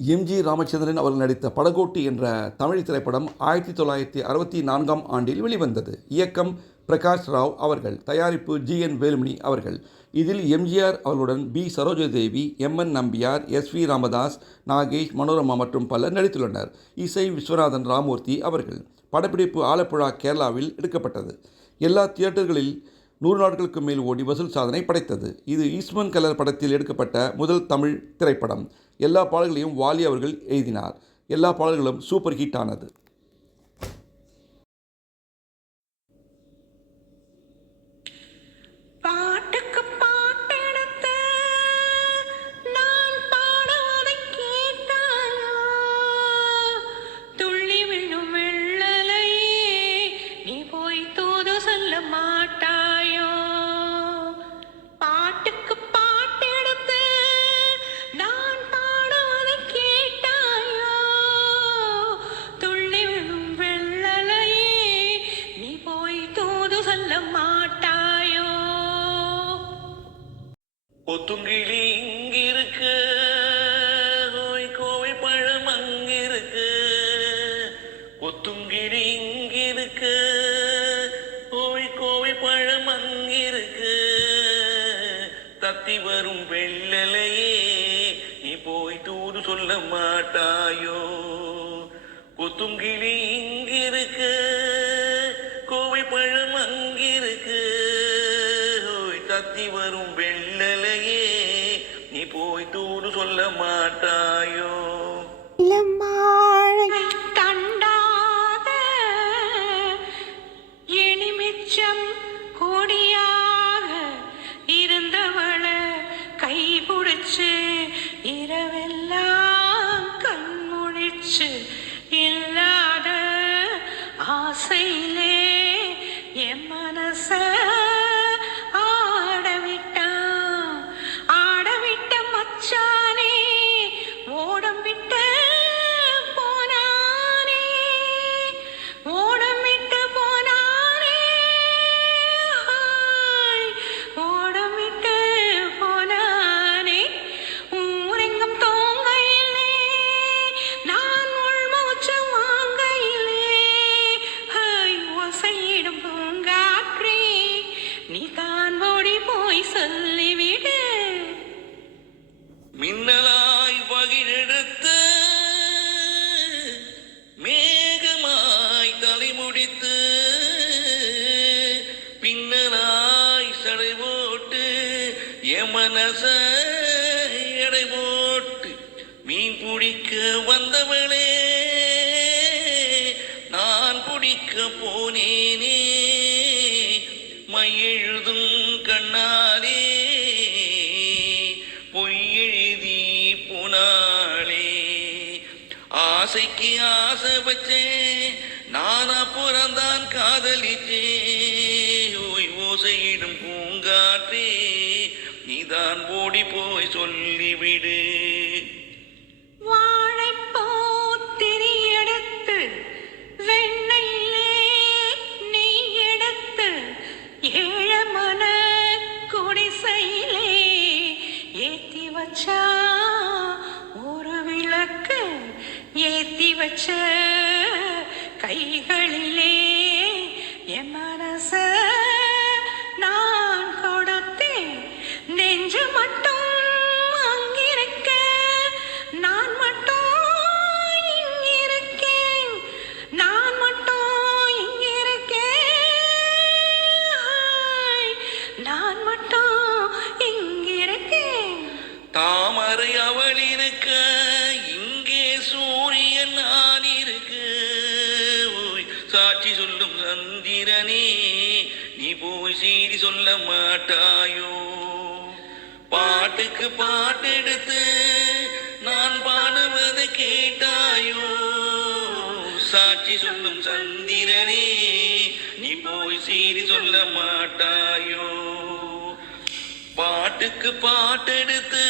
எம்.ஜி. ராமச்சந்திரன் அவர்கள் நடித்த படகோட்டி என்ற தமிழ் திரைப்படம் 1964ஆம் ஆண்டில் வெளிவந்தது. இயக்கம் பிரகாஷ் ராவ் அவர்கள், தயாரிப்பு ஜி.என். வேலுமணி அவர்கள். இதில் எம்.ஜி.ஆர். அவர்களுடன் பி. சரோஜாதேவி, எம்.என். நம்பியார், எஸ்.வி. ராமதாஸ், நாகேஷ், மனோரமா மற்றும் பலர் நடித்துள்ளனர். இசை விஸ்வநாதன் ராமூர்த்தி அவர்கள். படப்பிடிப்பு ஆலப்புழா, கேரளாவில் எடுக்கப்பட்டது. எல்லா தியேட்டர்களில் 100 நாட்களுக்கு மேல் ஓடி வசூல் சாதனை படைத்தது. இது ஈஸ்ட்மன் கலர் படத்தில் எடுக்கப்பட்ட முதல் தமிழ் திரைப்படம். எல்லா பாடல்களையும் வாலி அவர்கள் எழுதினார். எல்லா பாடல்களும் சூப்பர் ஹிட் ஆனது. கொத்துங்கிளி இங்கிருக்கு, கோவை பழம் அங்கிருக்கு. கொத்துங்கிளி இங்கிருக்கு, கோவை பழம் அங்கிருக்கு. தத்தி வரும் வெள்ளலையே நீ போய் தூது சொல்ல மாட்டாயோ. கொத்துங்கிளி இங்கிருக்கு, கோவை பழம் அங்கிருக்கு. தத்தி வரும் வெள்ளலையே நீ போய் தூது சொல்ல மாட்டாயோ. தண்டாத எனிமிச்சம் கொடியாக இருந்தவள கைபிடிச்சு இரவெல்லாம் கண்முழிச்சு இல்லாத ஆசையிலே என் மனச சொல்லிவிடு. மின்னலாய் பகிரெடுத்து மேகமாய் தலைமுடித்து பின்னலாய் சடை போட்டு என் மனச எடை போட்டு மீன் பிடிக்க வந்தவளே நான் பிடிக்க போனேனே. மையெழுதும் கண்ணாலே பொய்யெழுதி புனாளே. ஆசைக்கு ஆசை வச்சேன், நானா புறந்தான் காதலிச்சே. ஓசையிடும் பூங்காற்றே நீதான் ஓடி போய் சொல்லிவிடு. ஒரு விளக்கு ஏத்தி வச்ச கைகளிலே என் மனச நான் கொடுத்தேன். நெஞ்சு மட்டும் அங்கிருக்க, நான் மட்டும் இங்கிருக்கேன். நான் மட்டும் இங்கிருக்கேன், நான் மட்டும் இங்கிருக்கேன். தாமரை அவள் இருக்க, இங்கே சூரியன் நான் இருக்க. சாட்சி சொல்லும் சந்திரனே நீ போய் செய்தி சொல்ல மாட்டாயோ. பாட்டுக்கு பாட்டெடுத்து நான் பாடுவதை கேட்டாயோ. சாட்சி சொல்லும் சந்திரனே நீ போய் செய்தி சொல்ல மாட்டாயோ. பாட்டுக்கு பாட்டெடுத்து